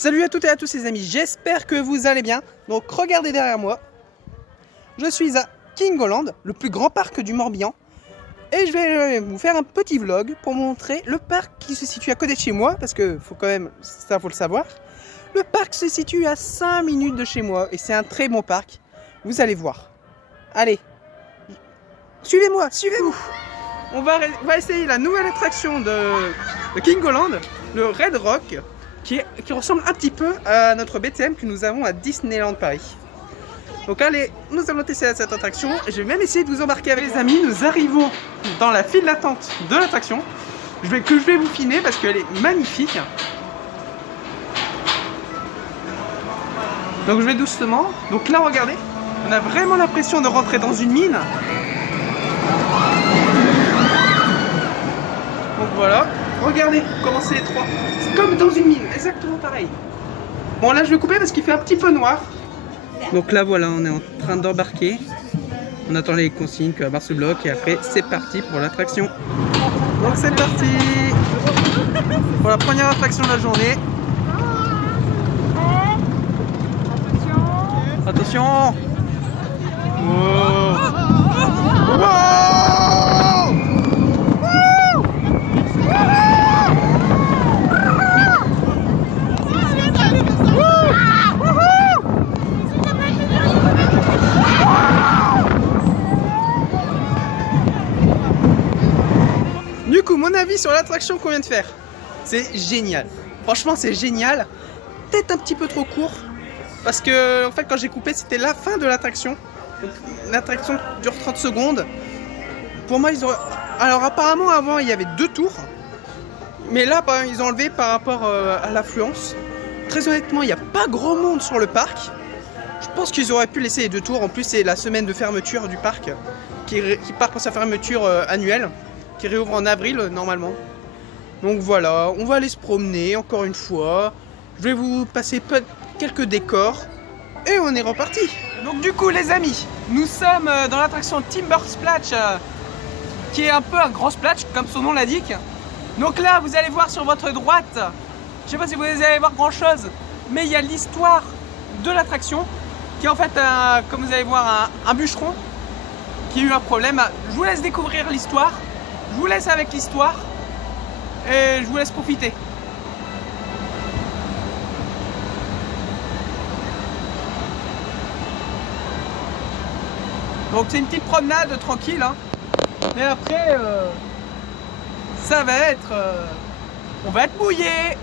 Salut à toutes et à tous les amis, j'espère que vous allez bien. Donc regardez derrière moi, je suis à Kingoland, le plus grand parc du Morbihan. Et je vais vous faire un petit vlog pour montrer le parc qui se situe à côté de chez moi. Parce que faut quand même, ça faut le savoir. Le parc se situe à 5 minutes de chez moi et c'est un très bon parc. Vous allez voir. Allez, suivez-moi, suivez-vous. On va essayer la nouvelle attraction de Kingoland, le Red Rock. Qui ressemble un petit peu à notre BTM que nous avons à Disneyland Paris. Donc allez, nous allons tester cette attraction. Je vais même essayer de vous embarquer avec les amis. Nous arrivons dans la file d'attente de l'attraction. Je vais vous filmer parce qu'elle est magnifique. Donc je vais doucement. Donc là regardez, on a vraiment l'impression de rentrer dans une mine. Donc voilà, regardez comment c'est étroit. Comme dans une mine, exactement pareil. Bon là je vais couper parce qu'il fait un petit peu noir. Donc là voilà, on est en train d'embarquer. On attend les consignes que la barre se bloque et après c'est parti pour l'attraction. Donc c'est parti pour la première attraction de la journée. Attention. Wow. Wow. Du coup, mon avis sur l'attraction qu'on vient de faire, c'est génial. Franchement, c'est génial. Peut-être un petit peu trop court, parce que en fait, quand j'ai coupé, c'était la fin de l'attraction. L'attraction dure 30 secondes. Pour moi, ils ont... Alors apparemment, avant, il y avait 2 tours. Mais là, ils ont enlevé par rapport à l'affluence. Très honnêtement, il n'y a pas grand monde sur le parc. Je pense qu'ils auraient pu laisser les 2 tours. En plus, c'est la semaine de fermeture du parc qui part pour sa fermeture annuelle, qui réouvre en avril normalement. Donc voilà, on va aller se promener encore une fois. Je vais vous passer quelques décors et on est reparti. Donc du coup les amis, nous sommes dans l'attraction Timber Splash, qui est un peu un grand splash comme son nom l'indique. Donc là vous allez voir sur votre droite, je sais pas si vous allez voir grand chose, mais il y a l'histoire de l'attraction qui est en fait comme vous allez voir un bûcheron qui a eu un problème. Je vous laisse découvrir l'histoire. Je vous laisse avec l'histoire et je vous laisse profiter. Donc c'est une petite promenade tranquille, hein. Mais après, ça va être... on va être mouillé.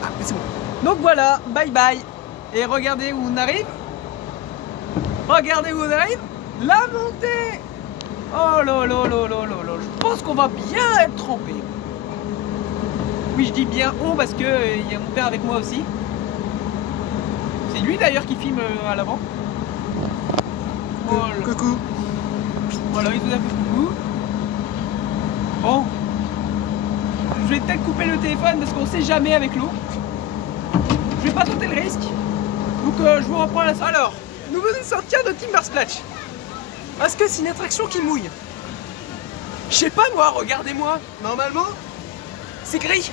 Ah, mais c'est bon. Donc voilà, bye bye. Et regardez où on arrive. Regardez où on arrive. La montée. Oh là là là là là là. Je pense qu'on va bien être trempé. Oui, je dis bien on parce que il y a mon père avec moi aussi. C'est lui d'ailleurs qui filme à l'avant. Oh, coucou. Voilà, il nous a fait coucou. Bon. Je vais peut-être couper le téléphone parce qu'on sait jamais avec l'eau. Je vais pas tenter le risque. Donc je vous reprends la salle. Alors, nous venons de sortir de Timber Splash. Parce que c'est une attraction qui mouille. Je sais pas moi, regardez-moi. Normalement, c'est gris.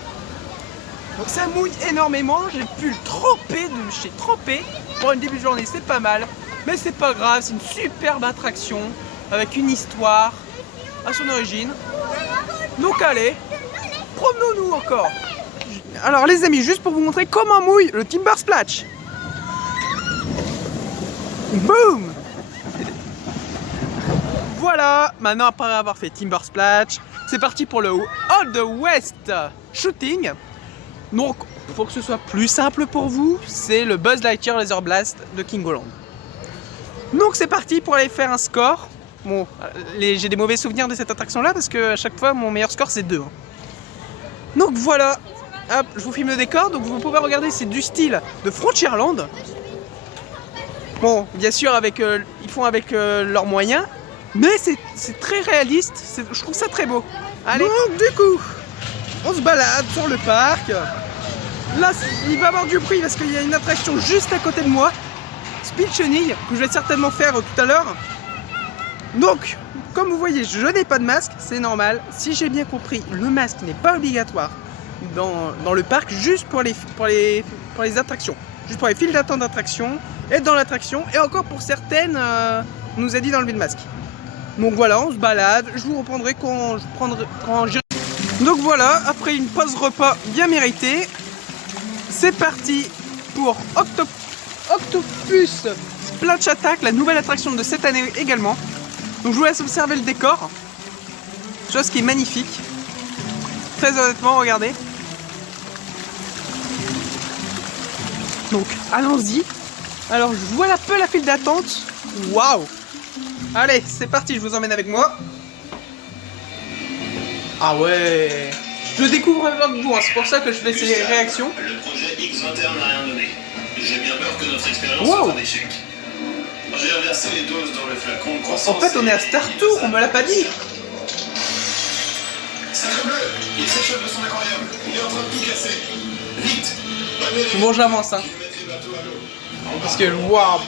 Donc ça mouille énormément. J'ai pu le tremper de chez trempé. Pour une début de journée, c'est pas mal. Mais c'est pas grave, c'est une superbe attraction. Avec une histoire à son origine. Donc allez, promenons-nous encore. Alors les amis, juste pour vous montrer comment mouille le Timber Splash. Boum. Voilà, maintenant après avoir fait Timber Splash, c'est parti pour le Old West Shooting. Donc, pour que ce soit plus simple pour vous, c'est le Buzz Lightyear Laser Blast de Kingoland. Donc c'est parti pour aller faire un score. Bon, j'ai des mauvais souvenirs de cette attraction-là parce que à chaque fois mon meilleur score c'est 2. Donc voilà, hop, je vous filme le décor. Donc vous pouvez regarder, c'est du style de Frontierland. Bon, bien sûr, ils font avec leurs moyens. Mais c'est très réaliste, je trouve ça très beau. Allez. Donc du coup, on se balade sur le parc. Là, il va y avoir du bruit parce qu'il y a une attraction juste à côté de moi. Speed Chenille, que je vais certainement faire tout à l'heure. Donc, comme vous voyez, je n'ai pas de masque, c'est normal. Si j'ai bien compris, le masque n'est pas obligatoire dans le parc juste pour les attractions. Juste pour les files d'attente d'attractions, être dans l'attraction, et encore pour certaines, on nous a dit d'enlever le masque. Donc voilà, on se balade, je vous reprendrai quand j'irai. Donc voilà, après une pause repas bien méritée, c'est parti pour Octopus Splash Attack, la nouvelle attraction de cette année également. Donc je vous laisse observer le décor, chose qui est magnifique. Très honnêtement, regardez. Donc allons-y. Alors je vois un peu la file d'attente. Waouh! Allez, c'est parti, je vous emmène avec moi. Ah ouais! Je découvre avec vous, hein. C'est pour ça que je fais ces réactions. Le projet X21 n'a rien donné. J'ai bien peur que notre expérience wow. soit un échec. J'ai inversé les doses dans le flacon de croissance. En fait, on est à Star Tour, on me l'a pas dit. Sacre bleu, il s'échappe de son aquarium. Il est en train de tout casser. Vite! Bon, j'avance, hein. Parce que waouh!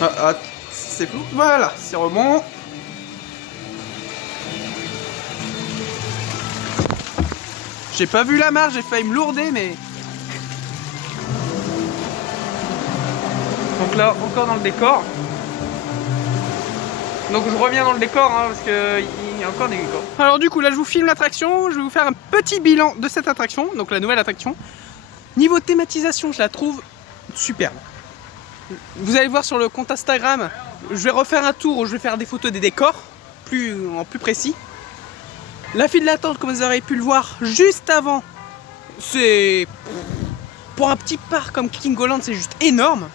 Ah, c'est flou. Voilà, c'est rebond. J'ai pas vu la marche, j'ai failli me lourder, mais... Donc là, encore dans le décor. Donc je reviens dans le décor, hein, parce qu'il y a encore des décors. Alors du coup, là je vous filme l'attraction, je vais vous faire un petit bilan de cette attraction, donc la nouvelle attraction. Niveau thématisation, je la trouve superbe. Vous allez voir sur le compte Instagram, je vais refaire un tour où je vais faire des photos des décors, en plus précis. La file d'attente, comme vous avez pu le voir juste avant, c'est... Pour un petit parc comme Kingoland, c'est juste énorme.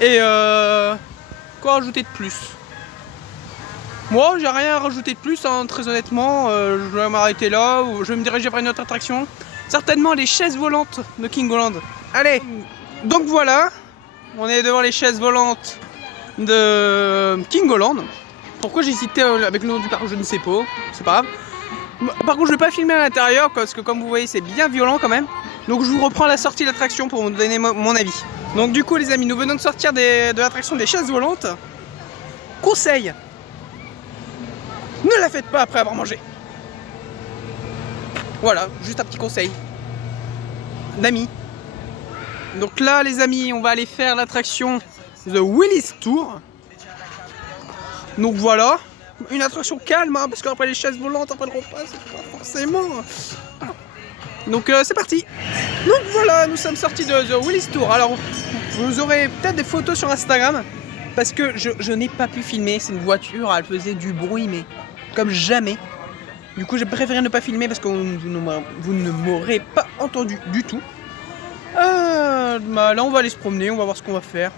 Et quoi rajouter de plus? Moi, j'ai rien à rajouter de plus, hein, très honnêtement. Je vais m'arrêter là, ou je vais me diriger vers une autre attraction. Certainement les chaises volantes de Kingoland. Allez, donc voilà, on est devant les chaises volantes de Kingoland. Pourquoi j'ai cité avec le nom du parc, je ne sais pas, c'est pas grave. Par contre, je vais pas filmer à l'intérieur parce que comme vous voyez, c'est bien violent quand même. Donc je vous reprends la sortie de l'attraction pour vous donner mon avis. Donc du coup les amis, nous venons de sortir de l'attraction des chaises volantes. Conseil, ne la faites pas après avoir mangé. Voilà, juste un petit conseil d'amis. Donc là les amis, on va aller faire l'attraction The Willy's Tour. Donc voilà, une attraction calme, hein, parce qu'après les chaises volantes, après le repas, c'est pas forcément... Donc c'est parti. Donc voilà, nous sommes sortis de The Willy's Tour. Alors vous aurez peut-être des photos sur Instagram, parce que je n'ai pas pu filmer. C'est une voiture, elle faisait du bruit, mais comme jamais. Du coup j'ai préféré ne pas filmer parce que vous ne m'aurez pas entendu du tout. Là on va aller se promener, on va voir ce qu'on va faire.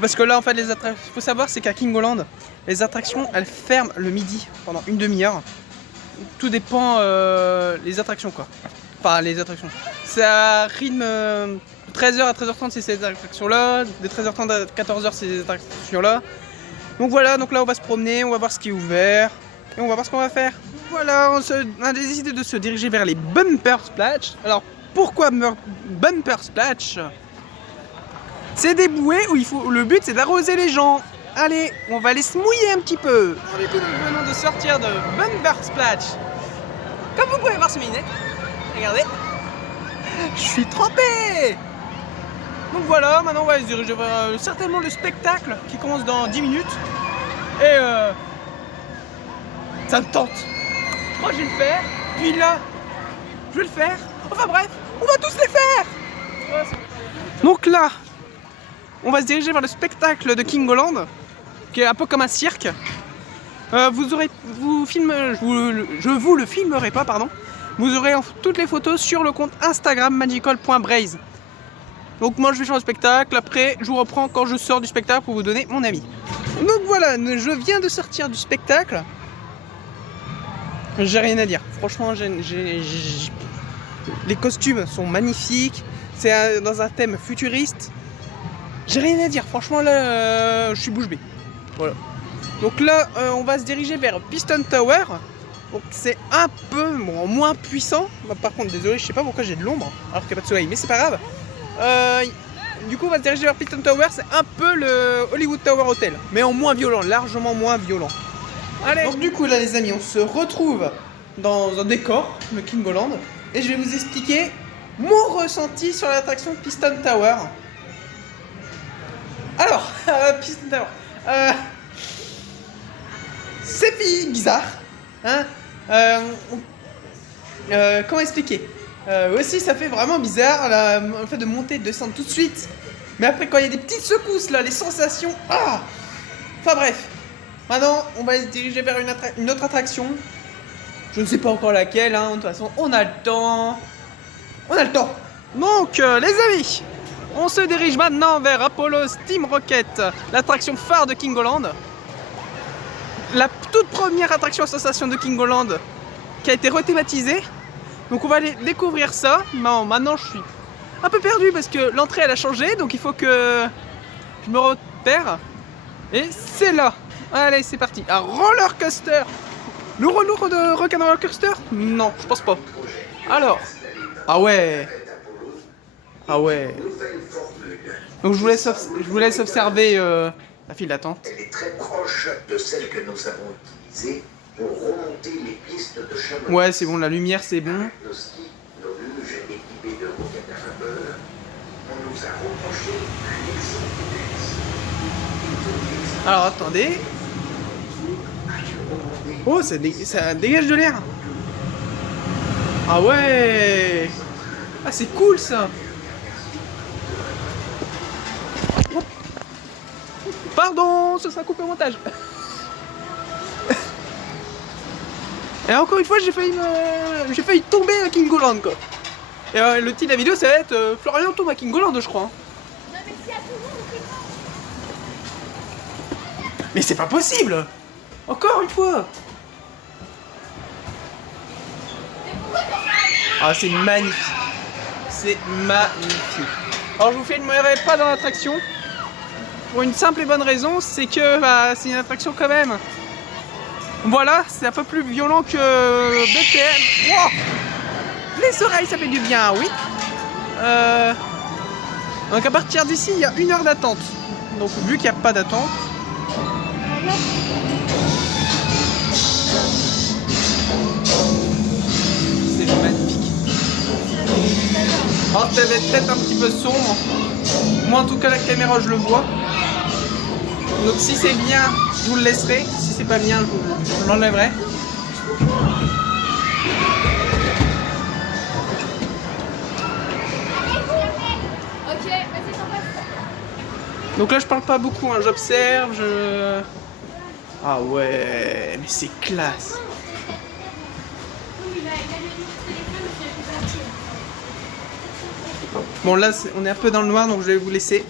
Parce que là en fait les attractions, il faut savoir c'est qu'à Kingoland, les attractions elles ferment le midi pendant une demi-heure. Tout dépend les attractions quoi. Enfin les attractions. Ça rythme 13h à 13h30 c'est ces attractions là, de 13h30 à 14h c'est ces attractions là. Donc voilà, donc là on va se promener, on va voir ce qui est ouvert et on va voir ce qu'on va faire. Voilà, on a décidé de se diriger vers les Bumper Splash. Alors pourquoi Bumper Splash? C'est des bouées où le but c'est d'arroser les gens. Allez, on va aller se mouiller un petit peu. Alors, du coup, nous venons de sortir de Bumper Splash. Comme vous pouvez voir sur mes lunettes, regardez, je suis trempé. Donc voilà, maintenant on va se diriger vers certainement le spectacle qui commence dans 10 minutes. Et ça me tente. Moi je vais le faire, puis là, je vais le faire. Enfin bref, on va tous les faire. Donc là, on va se diriger vers le spectacle de Kingoland, qui est un peu comme un cirque. Je vous le filmerai pas, pardon. Vous aurez toutes les photos sur le compte Instagram magical.braze. Donc moi je vais faire le spectacle, après je vous reprends quand je sors du spectacle pour vous donner mon avis. Donc voilà, je viens de sortir du spectacle. J'ai rien à dire. Franchement, les costumes sont magnifiques. C'est dans un thème futuriste. J'ai rien à dire. Franchement, là, je suis bouche bée. Voilà. Donc là, on va se diriger vers Piston Tower. Donc c'est un peu moins puissant. Par contre, désolé, je sais pas pourquoi j'ai de l'ombre alors qu'il n'y a pas de soleil, mais c'est pas grave. Du coup, on va se diriger vers Piston Tower. C'est un peu le Hollywood Tower Hotel, mais en moins violent, largement moins violent. Allez. Donc du coup là les amis, on se retrouve dans un décor, le Kingoland, et je vais vous expliquer mon ressenti sur l'attraction Piston Tower. Alors, Piston Tower, c'est bizarre, hein. Comment expliquer, aussi ça fait vraiment bizarre le fait de monter et de descendre tout de suite. Mais après quand il y a des petites secousses là, les sensations, enfin bref. Maintenant on va se diriger vers une autre attraction. Je ne sais pas encore laquelle, hein. De toute façon on a le temps. Donc les amis, on se dirige maintenant vers Apollo Steam Rocket, l'attraction phare de Kingoland. La toute première attraction à sensation de Kingoland qui a été rethématisée. Donc on va aller découvrir ça. Non, maintenant je suis un peu perdu parce que l'entrée elle a changé, donc il faut que je me repère. Et c'est là. Allez, c'est parti. Un roller coaster. Le retour de Rock'n Roller Coaster? Non, je pense pas. Alors. Ah ouais. Donc je vous laisse observer la file d'attente. Elle est très proche de celle que nous avons utilisée pour remonter les pistes de chemin. Ouais, c'est bon, la lumière c'est bon. Nos skis, nos luges équipés de roquettes à vapeur, on nous a reproché un excès de vitesse. Alors attendez. Oh, ça dégage de l'air. Ah ouais. Ah, c'est cool ça. Pardon, ça sera coupé au montage. Et encore une fois, j'ai failli tomber à Kingoland quoi. Et le titre de la vidéo, ça va être Florian tombe à Kingoland, je crois. Mais c'est pas possible. Encore une fois. Ah, c'est magnifique. C'est magnifique. Alors, je vous filmerai pas dans l'attraction. Pour une simple et bonne raison, c'est que c'est une attraction quand même. Voilà, c'est un peu plus violent que BTM. Wow, les oreilles, ça fait du bien, oui. Donc à partir d'ici, il y a 1 heure d'attente. Donc vu qu'il n'y a pas d'attente. C'est magnifique. Alors ça va être peut-être un petit peu sombre. Moi en tout cas la caméra je le vois. Donc si c'est bien, je vous le laisserai. Si c'est pas bien, je l'enlèverai. Donc là je parle pas beaucoup, hein. J'observe, Ah ouais, mais c'est classe. Bon là on est un peu dans le noir donc je vais vous laisser.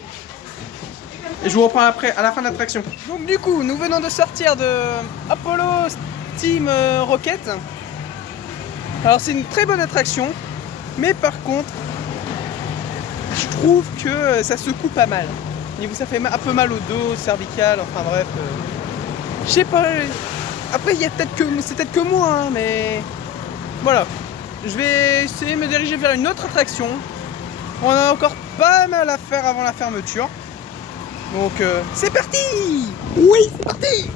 Et je vous reprends après, à la fin de l'attraction. Donc du coup, nous venons de sortir de Apollo Steam Rocket. Alors c'est une très bonne attraction, mais par contre, je trouve que ça secoue pas mal. Ça fait un peu mal au dos, cervical, enfin bref. Je sais pas. Après, c'est peut-être que moi, hein, mais voilà. Je vais essayer de me diriger vers une autre attraction. On a encore pas mal à faire avant la fermeture. Donc c'est parti. Oui, c'est parti.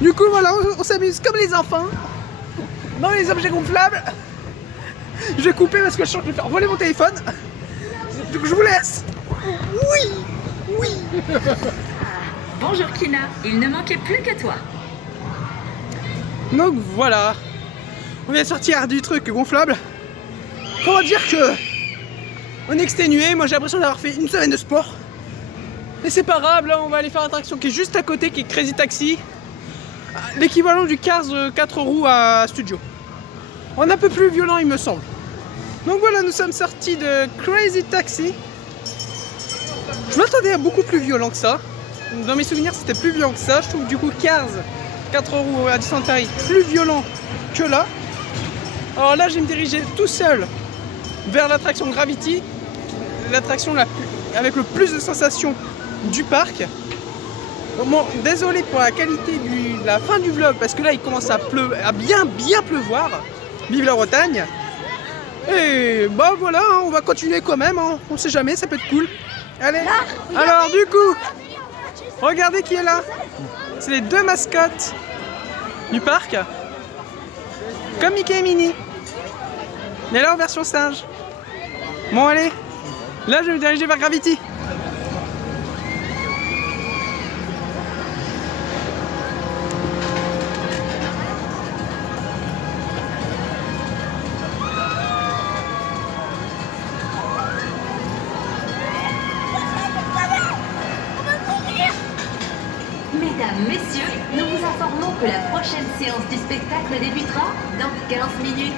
Du coup voilà, on s'amuse comme les enfants dans les objets gonflables. Je vais couper parce que je vais faire voler mon téléphone. Donc je vous laisse. Oui. Bonjour Kina, il ne manquait plus que toi. Donc voilà. On vient de sortir du truc gonflable. On va dire que on est exténué. Moi j'ai l'impression d'avoir fait une semaine de sport. Mais c'est pas grave, là on va aller faire l'attraction qui est juste à côté, qui est Crazy Taxi. L'équivalent du Cars 4 roues à studio. On est un peu plus violent il me semble. Donc voilà, nous sommes sortis de Crazy Taxi. Je m'attendais à beaucoup plus violent que ça. Dans mes souvenirs c'était plus violent que ça. Je trouve du coup Cars 4 roues à Disneyland Paris plus violent que là. Alors là, je vais me diriger tout seul vers l'attraction Gravity, l'attraction avec le plus de sensations du parc. Bon, désolé pour la qualité de la fin du vlog, parce que là, il commence à bien pleuvoir. Vive la Bretagne. Et bah voilà, hein, on va continuer quand même, hein. On sait jamais, ça peut être cool. Allez, alors du coup, regardez qui est là. C'est les deux mascottes du parc. Comme Mickey et Minnie. Mais là en version singe. Bon allez, là je vais me diriger vers Gravity. Mesdames, messieurs, nous vous informons que la prochaine séance du spectacle débutera dans 15 minutes.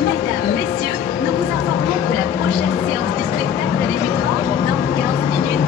Mesdames, messieurs, nous vous informons que la prochaine séance du spectacle débutera dans 15 minutes.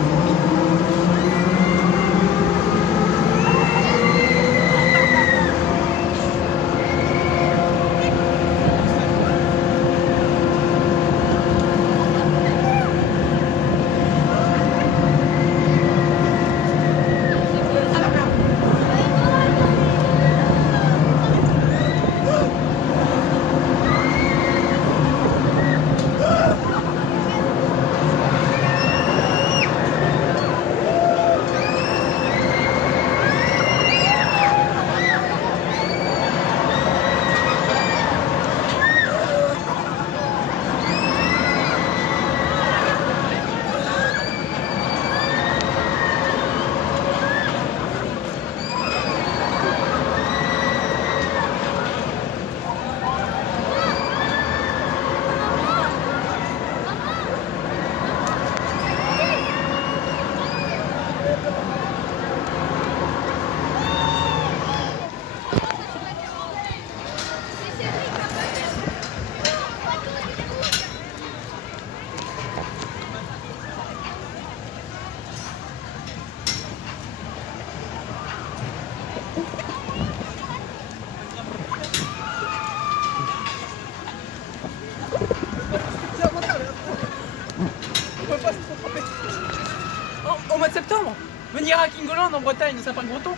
Au mois de septembre, venir à Kingoland en Bretagne, ça prend le breton.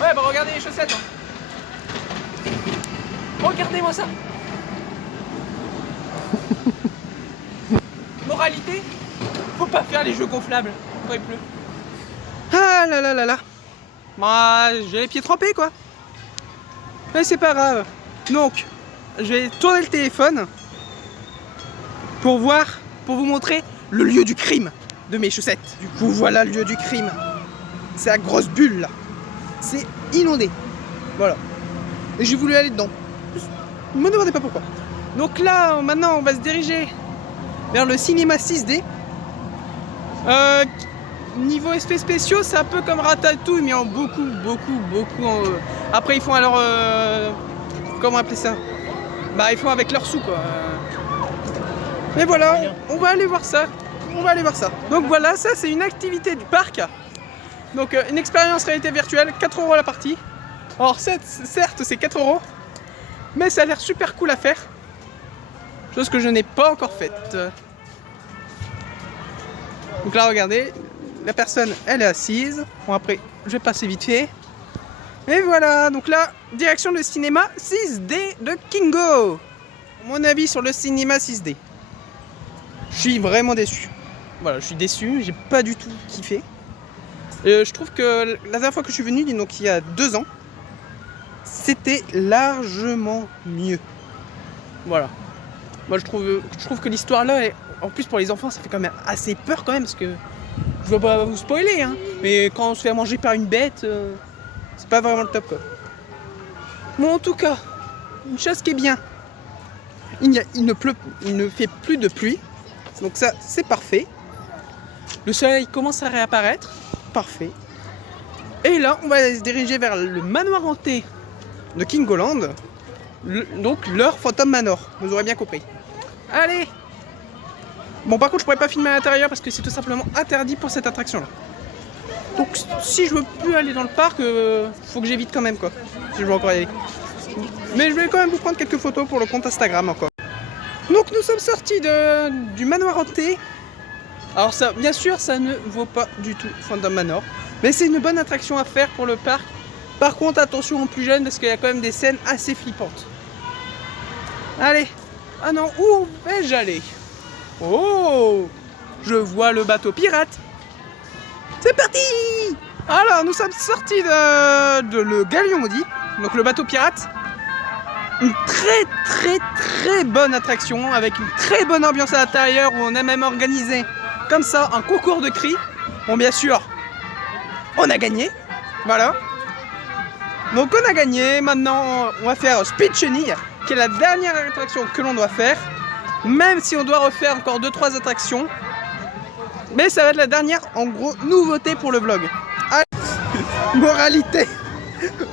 Ouais, bah regardez les chaussettes. Hein. Regardez-moi ça. Moralité, faut pas faire les jeux gonflables quand il pleut. Ah là là là là. Bah, j'ai les pieds trempés quoi. Mais c'est pas grave. Donc, je vais tourner le téléphone pour vous montrer le lieu du crime de mes chaussettes. Du coup, voilà le lieu du crime. C'est la grosse bulle là. C'est inondé. Voilà. Et j'ai voulu aller dedans. Ne me demandez pas pourquoi. Donc là, maintenant, on va se diriger vers le cinéma 6D. Niveau effets spéciaux, c'est un peu comme Ratatouille, mais en beaucoup. Après, ils font alors... comment appeler ça? Bah, ils font avec leurs sous, quoi. Mais voilà, on va aller voir ça. Donc voilà, ça, c'est une activité du parc. Donc, une expérience réalité virtuelle, 4 € la partie. Alors, certes, c'est 4 €, mais ça a l'air super cool à faire. Chose que je n'ai pas encore faite. Donc là, regardez, la personne, elle est assise. Bon, après, je vais passer vite fait. Et voilà, donc là, direction le cinéma 6D de Kingo. Mon avis sur le cinéma 6D. Je suis vraiment déçu. Voilà, je suis déçu, j'ai pas du tout kiffé. Je trouve que la dernière fois que je suis venu, donc il y a 2 ans, c'était largement mieux. Voilà. Moi je trouve que l'histoire là, en plus pour les enfants, ça fait quand même assez peur quand même, parce que je veux pas vous spoiler, hein, mais quand on se fait manger par une bête, c'est pas vraiment le top quoi. Bon, en tout cas, une chose qui est bien, il ne fait plus de pluie, donc ça c'est parfait. Le soleil commence à réapparaître, parfait. Et là, on va se diriger vers le manoir hanté de Kingoland, donc leur Phantom Manor, vous aurez bien compris. Allez. Bon, par contre, je pourrais pas filmer à l'intérieur parce que c'est tout simplement interdit pour cette attraction-là. Donc, si je veux plus aller dans le parc, faut que j'évite quand même, quoi. Si je veux encore y aller. Mais je vais quand même vous prendre quelques photos pour le compte Instagram encore. Donc, nous sommes sortis du manoir hanté. Alors, ça, bien sûr, ça ne vaut pas du tout Phantom Manor, mais c'est une bonne attraction à faire pour le parc. Par contre, attention aux plus jeunes parce qu'il y a quand même des scènes assez flippantes. Allez. Ah non, où vais-je aller? Oh, je vois le bateau pirate. C'est parti! Alors, nous sommes sortis de le Galion Maudit, donc le bateau pirate. Une très bonne attraction, avec une très bonne ambiance à l'intérieur, où on a même organisé, comme ça, un concours de cris. Bon, bien sûr, on a gagné, voilà. Donc on a gagné, maintenant on va faire Speed Chenille, qui est la dernière attraction que l'on doit faire. Même si on doit refaire encore 2-3 attractions. Mais ça va être la dernière, en gros, nouveauté pour le vlog. Allez. Moralité,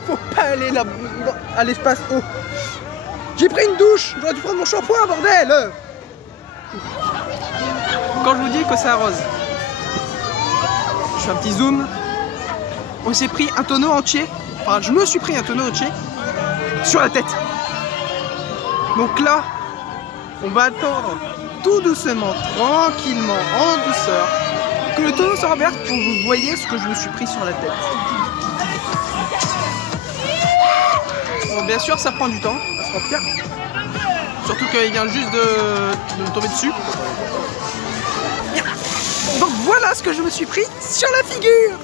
faut pas aller là à l'espace haut. J'ai pris une douche, j'aurais dû prendre mon shampoing, bordel. Quand je vous dis que ça arrose. Je fais un petit zoom. On s'est pris un tonneau entier. Enfin, je me suis pris un tonneau entier sur la tête. Donc là, on va attendre tout doucement, tranquillement, en douceur, que le tonneau se renverse pour que vous voyez ce que je me suis pris sur la tête. Bon, bien sûr, ça prend du temps à se remplir. Surtout qu'il vient juste de me tomber dessus. Bien. Donc voilà ce que je me suis pris sur la figure.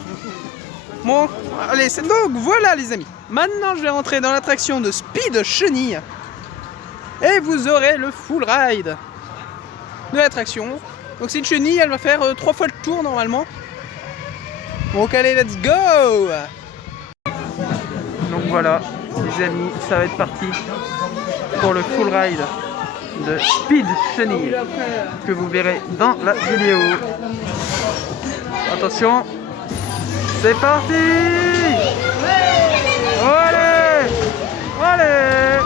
Bon, allez, donc voilà les amis. Maintenant, je vais rentrer dans l'attraction de Speed Chenille. Et vous aurez le full ride de l'attraction. Donc c'est une chenille, elle va faire 3 fois le tour normalement. Donc allez, let's go. Donc voilà, les amis, ça va être parti pour le full ride de Speed Chenille que vous verrez dans la vidéo. Attention, c'est parti. Allez, allez.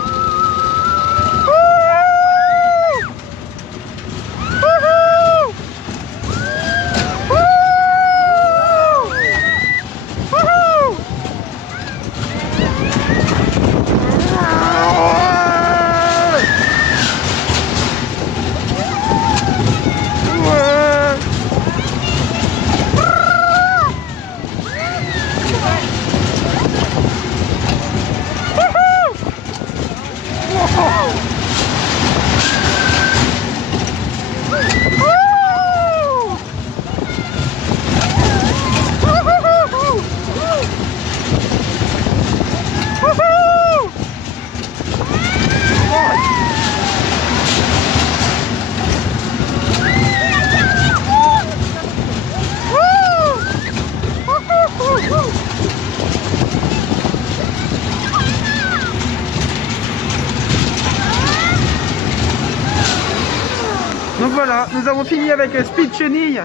Donc voilà, nous avons fini avec Speed Chenille.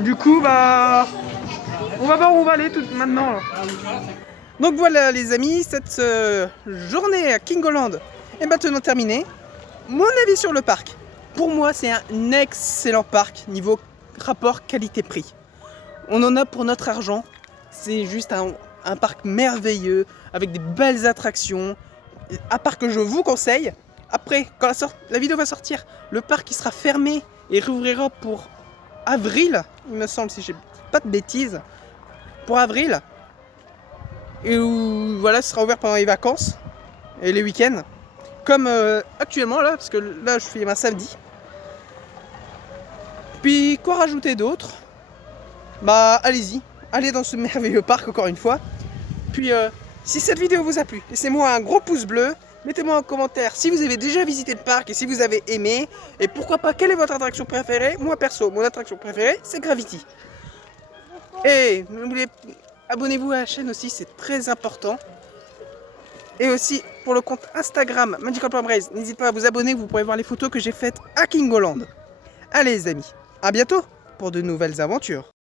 Du coup, bah, on va voir où on va aller tout maintenant. Là. Donc voilà les amis, cette journée à Kingoland est maintenant terminée. Mon avis sur le parc. Pour moi, c'est un excellent parc niveau rapport qualité-prix. On en a pour notre argent. C'est juste un parc merveilleux avec des belles attractions. Un parc que je vous conseille. Après, quand la vidéo va sortir, le parc il sera fermé et réouvrira pour avril, il me semble, si je ne dis pas de bêtises, pour avril. Et où, voilà, ce sera ouvert pendant les vacances et les week-ends. Comme actuellement, là, parce que là, je filme un samedi. Puis, quoi rajouter d'autre? Bah, allez-y, allez dans ce merveilleux parc, encore une fois. Puis, si cette vidéo vous a plu, laissez-moi un gros pouce bleu. Mettez-moi en commentaire si vous avez déjà visité le parc et si vous avez aimé. Et pourquoi pas, quelle est votre attraction préférée? Moi perso, mon attraction préférée, c'est Gravity. Et n'oubliez pas, abonnez-vous à la chaîne aussi, c'est très important. Et aussi pour le compte Instagram Magical Prime Race, n'hésitez pas à vous abonner, vous pourrez voir les photos que j'ai faites à Kingoland. Allez les amis, à bientôt pour de nouvelles aventures.